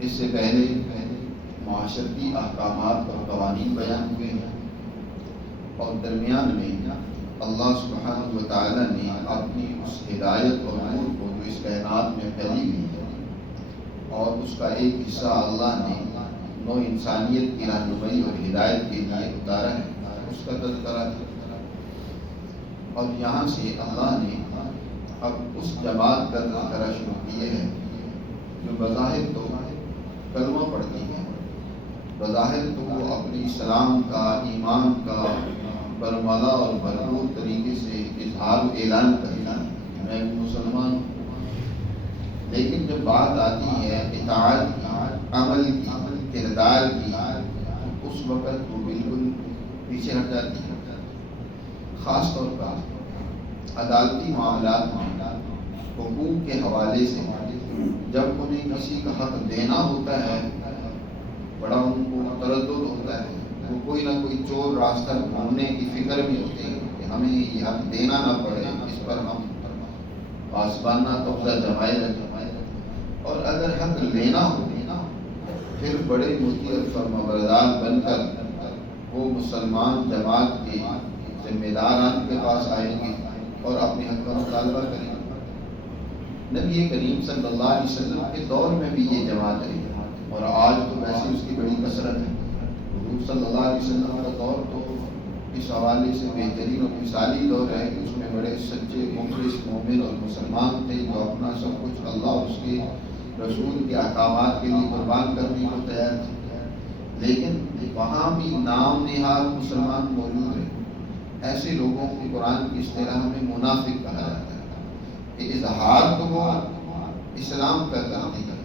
اس سے پہلے معاشرتی احکامات اور قوانین بیان ہوئے ہیں، اور درمیان میں اللہ سبحانہ و تعالیٰ نے اپنی اس ہدایت اور نور کو جو اس کائنات میں پھیلی ہوئی ہے، اور اس کا ایک حصہ اللہ نے نو انسانیت کی رہنمائی اور ہدایت کے لیے اتارا ہے، اس کا تذکرہ ہے۔ اور یہاں سے اللہ نے اب اس جماعت کا تذکرہ شروع کیا ہے جو بظاہر تو کلمہ پڑھتی ہے، بظاہر تو وہ اپنے اسلام کا، ایمان کا برملا اور بھرپور طریقے سے اظہار و اعلان کرنا کہ میں مسلمان ہوں، لیکن جب بات آتی ہے اطاعت کی، عمل کی، کردار کی، تو اس وقت وہ بالکل پیچھے ہٹ جاتی ہے۔ خاص طور پر عدالتی معاملات میں حقوق کے حوالے سے جب انہیں کسی کا حق دینا ہوتا ہے، بڑا ان کو تردد ہوتا ہے، وہ کوئی نہ کوئی چور راستہ ڈھونڈنے کی فکر میں ہوتے ہیں کہ ہمیں یہ حق دینا نہ پڑے، اس پر ہم پاسبانہ قبضہ جمائے رکھیں، اور اگر حق لینا ہو پھر بڑے مطیع اور فرمانبردار بن کر وہ مسلمان جماعت کے ذمہ داران کے پاس آئیں گے اور اپنے حق کا مطالبہ کریں گے۔ نبی کریم صلی اللہ علیہ وسلم کے دور میں بھی یہ جماعت رہی، اور آج تو ویسے اس کی بڑی کثرت ہے۔ حضور صلی اللہ علیہ وسلم کا دور تو اس حوالے سے بہترین اور مثالی دور ہے کہ اس میں بڑے سچے مخلص مومن اور مسلمان تھے جو اپنا سب کچھ اللہ اور اس کے رسول کے احکامات کے لیے قربان کرنے کو تیار تھے، لیکن وہاں بھی نام نہاد مسلمان موجود ہیں۔ ایسے لوگوں کو قرآن کی اصطلاح میں منافق کہا جاتا ہے کہ اظہار تو وہ اسلام کا کرتے ہیں،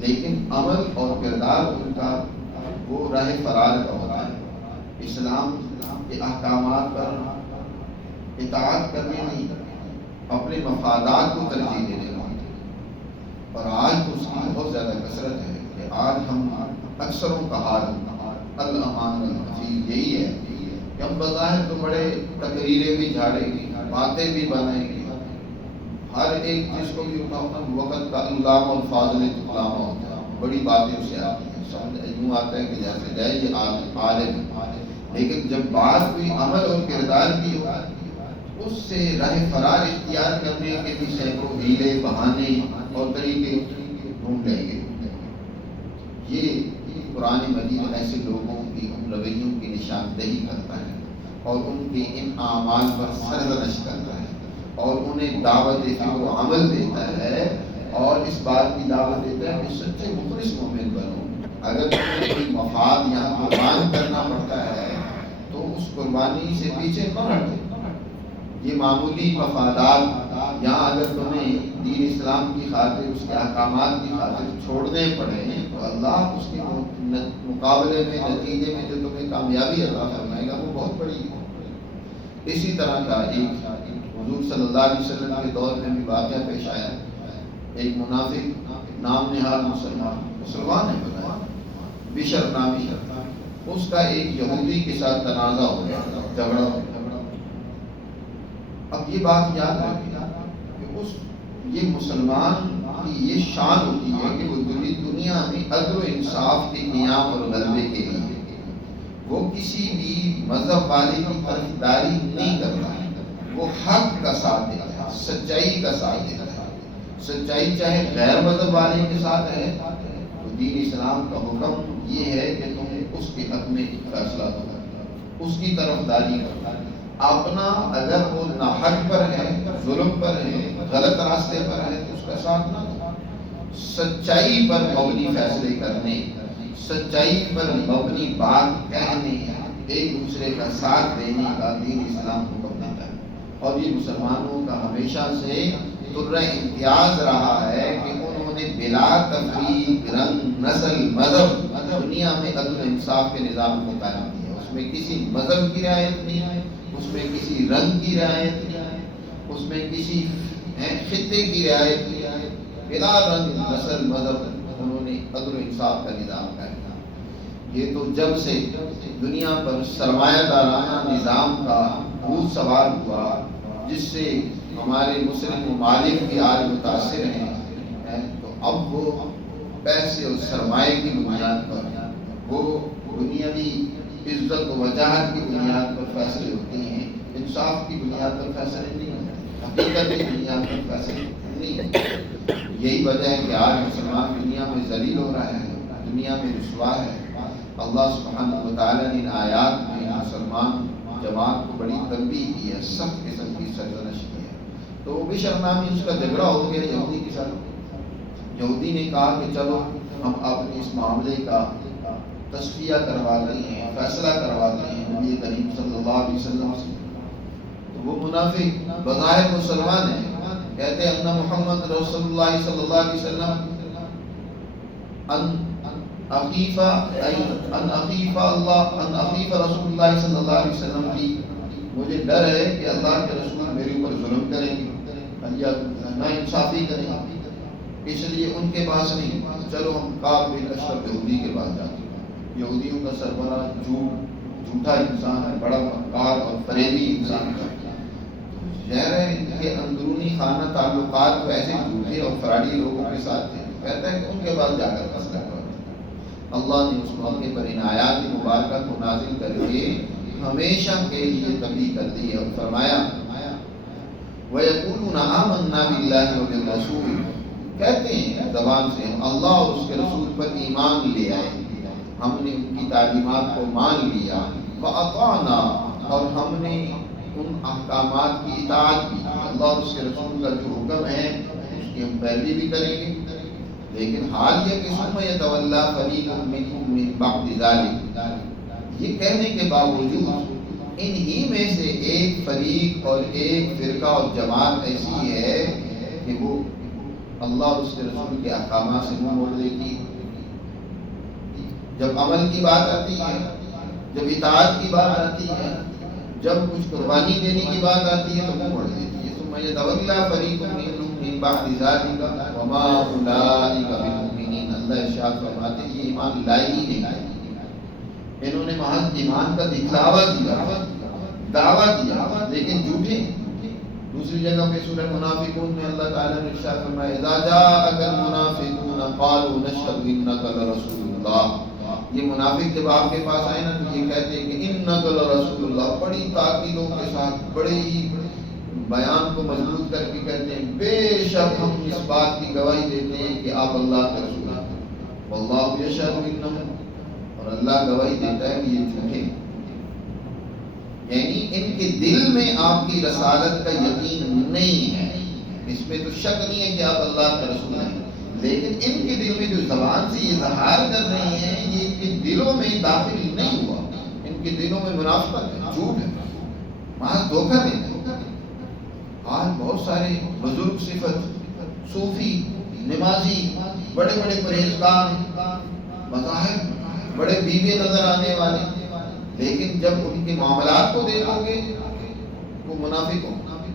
لیکن عمل اور کردار ان کا وہ راہ فرار کا ہوتا ہے، اسلام کے احکامات پر اطاعت کرنے نہیں، اپنے مفادات کو ترجیح دینے والا۔ اور آج تو اس کی بہت زیادہ کثرت ہے کہ آج ہم اکثروں کا حال الامان الحفیظ یہی ہے کہ ہم بظاہر تو بڑے تقریریں بھی جھاڑیں گے، باتیں بھی بنائیں گے، ہر ایک چیز کو بھی اٹھاؤ، وقت کا علامہ الفاضل علامہ ہوتا ہے، بڑی باتیں اسے آتی ہیں، سمجھ یوں آتا ہے کہ جیسے جائے یہ عالم، لیکن جب بات کوئی عمل اور کردار کی ہو اس سے راہ فرار اختیار کرنے کے بھی سینکڑوں ہیلے، بہانے اور طریقے ڈھونڈ لیں گے۔ یہ قرآن مجید ایسے لوگوں کی ان رویوں کی نشاندہی کرتا ہے اور ان کے ان اعمال پر سرزنش کرتا ہے، اور انہیں دعوت فکر و عمل دیتا ہے، اور اس بات کی دعوت دیتا ہے کہ سچے مخلص مومن بنو۔ اگر تمہیں کوئی مفاد یہاں قربان کرنا پڑتا ہے تو اس قربانی سے پیچھے نہ ہٹو۔ یہ معمولی مفادات یہاں اگر تمہیں دین اسلام کی خاطر، اس کے احکامات کی خاطر چھوڑنے پڑیں تو اللہ اس کے مقابلے میں، نتیجے میں جو تمہیں کامیابی عطا فرمائے گا وہ بہت بڑی ہے۔ اسی طرح کا ایک حضور صلی اللہ علیہ وسلم کے دور میں بھی واقعہ پیش آیا۔ ایک منافق نام نہاد مسلمان ہے، بتایا بشر نامی، اس کا ایک یہودی کے ساتھ تنازع ہو گیا، جھگڑا ہو گیا۔ اب یہ بات یاد رکھیں کہ یہ مسلمان کی یہ شان ہوتی ہے کہ وہ دنیا میں عدل و انصاف کے قیام اور غلبے کے لیے وہ کسی بھی مذہب والے کی طرفداری نہیں کرتا، وہ حق کا ساتھ دیتا ہے، سچائی کا ساتھ دیتا ہے۔ سچائی چاہے غیر مذہب والے کے ساتھ ہے تو دین اسلام کا حکم یہ ہے کہ تم اس کے حق میں فیصلہ دو، اس کی طرفداری کرو۔ اپنا اگر وہ ناحق پر ہے، ظلم پر ہے، غلط راستے پر ہے تو اس کا ساتھ نہ دو۔ سچائی پر مبنی فیصلے کرنے، سچائی پر مبنی بات کہنے، ایک دوسرے کا ساتھ دینے کا دین اسلام حکم دیتا ہے۔ اور یہ مسلمانوں کا ہمیشہ سے درہ امتیاز رہا ہے کہ انہوں نے بلا تفریق، رنگ، نسل، مذہب دنیا میں عدل و انصاف کے نظام کو قائم کیا۔ اس میں کسی مذہب کی رعایت نہیں ہے، اس میں کسی رنگ کی رعایت نہیں ہے، اس میں کسی خطے کی رعایت نہیں ہے، بلا رنگ، نسل، مذہب انہوں نے عدل و انصاف کا نظام قائم کیا۔ یہ تو جب سے دنیا پر سرمایہ دارانہ نظام کا بھوت سوار ہوا، جس سے ہمارے مسلم ممالک بھی آج متاثر ہیں، تو اب وہ پیسے اور سرمایہ کی بنیاد پر، وہ دنیاوی عزت و وجاہت کی بنیاد پر فیصلے ہوتے ہیں، انصاف کی بنیاد پر فیصلے نہیں ہوتے، حقیقت کی بنیاد پر فیصلے نہیں ہوتے۔ یہی وجہ ہے کہ آج مسلمان دنیا میں ذلیل ہو رہا ہے، دنیا میں رسوا ہے۔ اللہ سبحانہ و تعالیٰ نے ان آیات میں مسلمان جماعت کو بڑی تنبیہ کی ہے، سخت قسم کی سرزنش کی ہے۔ تو وہ بشر نامی اس کا جھگڑا ہو گیا یہودی کے ساتھ۔ یہودی نے کہا کہ چلو ہم اپنے اس معاملے کا تصفیہ کرواتے ہیں، فیصلہ کرواتے ہیں نبی کریم صلی اللہ علیہ وسلم سے۔ تو وہ منافق بظاہر مسلمان ہیں، کہتے ہیں ان محمد رسول اللہ صلی اللہ علیہ وسلم ان اخیف رسول اللہ صلی اللہ علیہ وسلم کی، مجھے ڈر ہے کہ اللہ کے رسول میرے اوپر ظلم کریں گے یا ناانصافی کریں گے، اس لیے ان کے پاس نہیں، چلو ہم کعب بن اشرف یہودی کے پاس جاتے ہیں۔ یہودیوں کا سربراہ جھوٹا انسان ہے، بڑا مکار اور فریبی انسان ہے۔ ظاہر ہے ان کے اندرونی خانہ تعلقات ویسے جھوٹے اور فراڈی لوگوں کے ساتھ تھے، کہتا ہے کہ ان کے پاس جا کر فیصلہ کرو۔ اللہ نے اس موقع پر ان آیات مبارکہ کو نازل کر کے ہمیشہ کے لیے تنبیہ کر دی ہے اور فرمایا وَيَقُولُونَ آمَنَّا بِاللَّهِ وَبِالرَّسُولِ، کہتے ہیں زبان سے ہم اللہ اور اس کے رسول پر ایمان لے آئے، ہم نے ان کی تعلیمات کو مان لیا، وَأَطَعْنَا، اور ہم نے ان احکامات کی اطاعت کی، اللہ اور اس کے رسول کا جو حکم ہے اس کی ہم پیروی بھی کریں گے۔ لیکن حال یہ کہ ثم یتولی فریق منہم من بعد ذلک، یہ کہنے کے باوجود انہی میں سے ایک فریق اور ایک فرقہ اور جماعت ایسی ہے کہ وہ اللہ اور اس کے رسول کے احکامات سے منہ موڑ دیتی ہے۔ جب عمل کی بات آتی ہے، جب اطاعت کی بات آتی ہے، جب کچھ قربانی دینے کی بات آتی ہے تو منہ موڑ دیتی ہے۔ ثم یتولی فریق منہم من بعد ذلک وما اولئک بالمؤمنین، اللہ ارشاد فرماتے ہیں یہ ایمان لائے ہی نہیں، انہوں نے محض ایمان کا دکھلاوا کیا، دعویٰ کیا، لیکن جھوٹے۔ دوسری جگہ پہ سورہ منافقون میں اللہ تعالیٰ نے ارشاد فرمایا اذا جاءک المنافقون قالوا نشهد انک لرسول اللہ، یہ منافق جب آپ کے پاس آئے نا تو یہ کہتے ہیں کہ انک لرسول اللہ، بڑی تاکیدوں کے ساتھ، بڑے ہی بیان کو مضبوط کر کے کہتے ہیں بے شک ہم اس بات کی گواہی دیتے ہیں کہ آپ اللہ کے رسول ہیں، واللہ یشہد انہم، اور اللہ گواہی دیتا ہے کہ یہ جھوٹے ہیں۔ یعنی ان کے دل میں آپ کی رسالت کا یقین نہیں ہے، اس میں تو شک نہیں ہے کہ آپ اللہ کے رسول ہیں، لیکن ان کے دل میں جو زبان سے یہ اظہار کر رہے ہیں یہ ان کے دلوں میں داخل نہیں ہوا، ان کے دلوں میں منافقت ہے، جھوٹ ہے، محض دھوکہ دینا۔ آج بہت سارے بزرگ صفت، صوفی، نمازی، بڑے بڑے پرہیزگار، بظاہر بڑے بیوے نظر آنے والے، لیکن جب ان کے معاملات کو دیکھو گے وہ منافق ہو،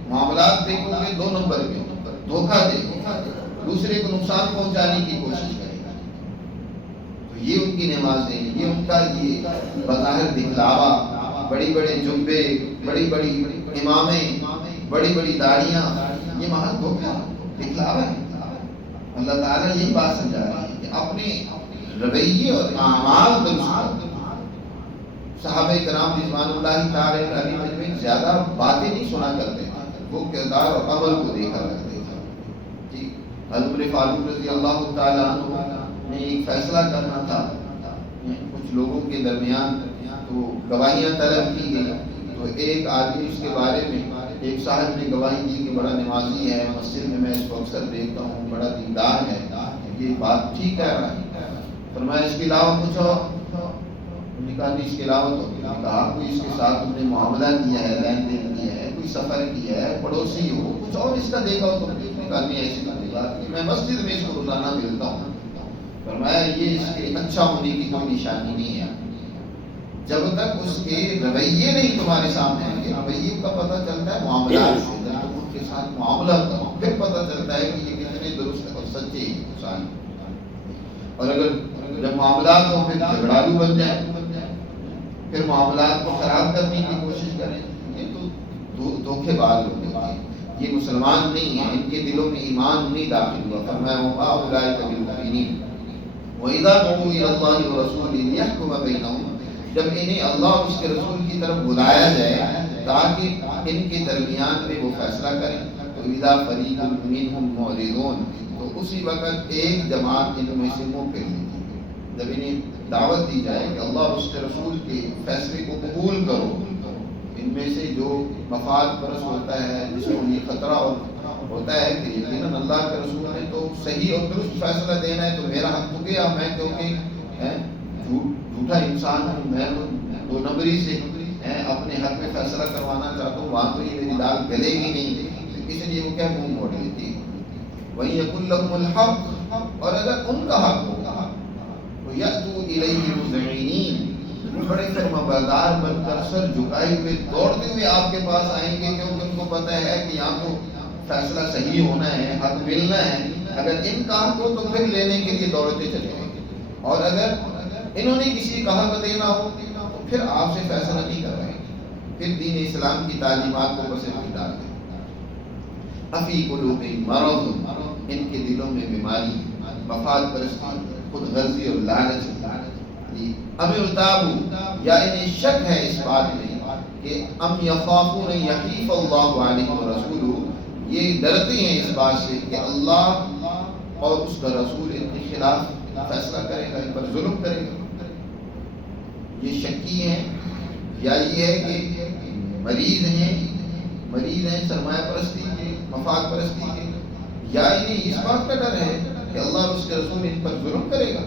معاملات دیکھو گے دو نمبر کے، دھوکہ دے گا، دوسرے کو نقصان پہنچانے کی کوشش کرے گا۔ تو یہ ان کی نمازیں، یہ ان کا یہ بظاہر دکھلاوا، بڑی بڑے جبے، بڑی بڑی امامیں، بڑی بڑی داڑیاں، یہ محض دھوکہ دکھلاوا ہے۔ اللہ تعالیٰ یہی بات سمجھا رہا ہے کہ اپنے رویے اور اعمال درست۔ صحابہ کرام رضوان اللہ تعالی علیہ مجمعین زیادہ باتیں نہیں سنا کرتے تھے، وہ کردار اور عمل کو دیکھا کرتے تھے۔ جی عمر فاروق رضی اللہ تعالی عنہ نے ایک فیصلہ کرنا تھا کچھ لوگوں کے درمیان، تو گواہیاں طلب کی گئی، تو ایک آدمی اس کے بارے میں، ایک صاحب نے گواہی دی کہ بڑا نمازی ہے، مسجد میں اس کو اکثر دیکھتا ہوں، بڑا دیندار ہے، یہ بات ٹھیک کہہ رہا ہے۔ فرمایا اس کے علاوہ کچھ اور؟ انہوں نے کہا نہیں اس کے علاوہ تو کہا کوئی اس کے ساتھ تم نے معاملہ کیا ہے، لین دین کیا ہے، کوئی سفر کیا ہے، پڑوسی ہو، کچھ اور اس کا دیکھا ہو؟ تم نے کہا نہیں ایسی بات کہ میں مسجد میں اس کو روزانہ ملتا ہوں۔ فرمایا یہ اس کے اچھا ہونے کی کوئی نشانی نہیں ہے، جب تک اس کے رویے نہیں تمہارے سامنے آئیں گے۔ رویے کا پتہ چلتا ہے معاملات سے، جب تم ان کے ساتھ معاملہ کرو پھر پتہ چلتا ہے کہ یہ کتنے درست اور سچے انسان، اور اگر جب معاملات ہو پھر جھگڑالو بن جائے، پھر معاملات کو خراب کرنے کی کوشش کریں، یہ تو دھوکے باز لوگ ہوتے ہیں، یہ مسلمان نہیں ہیں، ان کے دلوں میں ایمان نہیں داخل ہوا۔ فرمایا وما اولئک بالمؤمنین، وَإِذَا دُعُوا إِلَى اللَّهِ وَرَسُولِهِ لِيَحْكُمَ بَيْنَهُمْ، جب انہیں اللہ اور اس کے رسول کی طرف بلایا جائے تاکہ ان کے درمیان میں وہ فیصلہ کریں، تو اذا فریق منہم معرضون، تو اسی وقت ایک جماعت ان میں سے منہ پھیر لیتی ہے۔ جب انہیں دعوت دی جائے کہ اللہ اور اس کے رسول کے فیصلے کو قبول کرو، ان میں سے جو مفاد پرست ہوتا ہے، جس کو یہ خطرہ ہوتا ہے کہ یقیناً اللہ کے رسول نے تو صحیح اور درست فیصلہ دینا ہے، تو میرا حق تو گیا، میں کیونکہ جھوٹا انسان ہوں، میں دو نمبری سے اپنے حق میں فیصلہ کروانا چاہتا ہوں، وہاں تو یہ میری دال گلے گی نہیں، اس لیے وہ کیا منہ موڑ لیتی ہے۔ وَإِن يَكُن لَّهُمُ الْحَقُّ، اور اگر ان کا حق ہوگا تو يَأْتُوا إِلَيْهِ مُذْعِنِينَ، بڑے فرمانبردار بن کر سر جھکائے ہوئے دوڑتے ہوئے آپ کے پاس آئیں گے، کیونکہ ان کو پتہ ہے کہ یہاں تو فیصلہ صحیح ہونا ہے، حق ملنا ہے۔ اگر ان کا حق ہو تو پھر لینے کے لیے دوڑتے چلے گئے، اور اگر انہوں نے کسی کا حق دینا ہو تو پھر آپ سے فیصلہ نہیں کروائیں گے، پھر دین اسلام کی تعلیمات کو بس ڈال دیں۔ افی قلوبہم مرض، ان کے دلوں میں بیماری، مفاد پرستی، خود غرضی اور لالچ، ام ارتابوا، یا انہیں شک ہے اس بات میں کہ ام یخافون یحیف اللہ علیہ ورسولہ، یہ ڈرتے ہیں اس بات سے کہ اللہ اور اس کا رسول ان کے خلاف فیصلہ کرے گا، ان پر ظلم کرے گا۔ یہ شکی ہیں، یا یہ ہے کہ مریض ہیں سرمایہ پرستی کے، مفاد پرستی کے، یا انہیں اس بات کا ڈر ہے کہ اللہ اور اس کے رسول ان پر ظلم کرے گا۔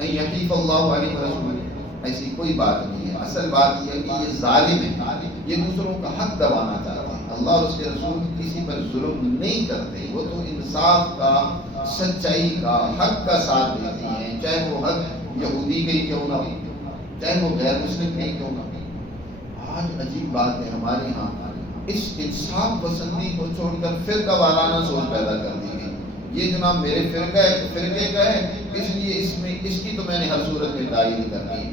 ان یحیف اللہ علیہ ورسولہ، ایسی کوئی بات نہیں ہے۔ اصل بات یہ ہے کہ یہ ظالم ہے، یہ دوسروں کا حق دبانا چاہتے ہیں۔ اللہ اور اس کے رسول کسی پر ظلم نہیں کرتے، وہ تو انصاف کا، سچائی کا، حق کا ساتھ دیتے ہیں، چاہے وہ حق یہودی کا ہی کیوں نہ ہو، چاہے وہ غیر مسلم کا ہی کیوں نہ ہو۔ آج عجیب بات ہے، ہمارے ہاں اس انصاف پسندی کو چھوڑ کر فرقہ وارانہ سوچ پیدا کر دی گئی۔ یہ جناب میرے فرقہ ہے تو فرقے کا ہے، اس لیے اس کی تو میں نے ہر صورت میں تائید کرنی ہے۔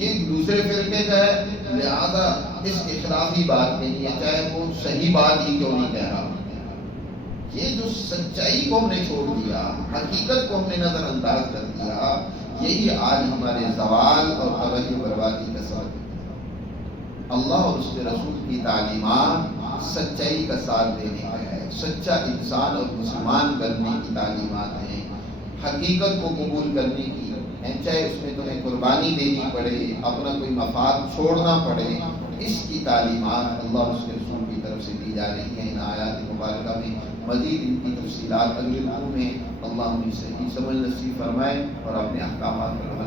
یہ دوسرے فرقے کا ہے، لہذا اس کے خلاف ہی بات نہیں ہے، چاہے وہ صحیح بات ہی کیوں نہیں کہہ رہا۔ یہ جو سچائی کو ہم نے چھوڑ دیا، حقیقت کو ہم نے نظر انداز کر دیا، یہی آج ہمارے زوال اور تباہی و بربادی کا سبب ہے۔ اللہ اور اس کے رسول کی تعلیمات سچائی کا ساتھ دینے کا ہے، سچا انسان اور مسلمان بننے کی تعلیمات ہیں، حقیقت کو قبول کرنے کی ہیں، چاہے اس میں تمہیں قربانی دینی پڑے، اپنا کوئی مفاد چھوڑنا پڑے، اس کی تعلیمات اللہ اور اس کے رسول کی طرف سے دی جا رہی ہیں۔ ان آیات مبارکہ میں مزید ان کی تفصیلات اگلے رکوع میں اللہ ہمیں صحیح سمجھ نصیب فرمائے اور اپنے احکامات پر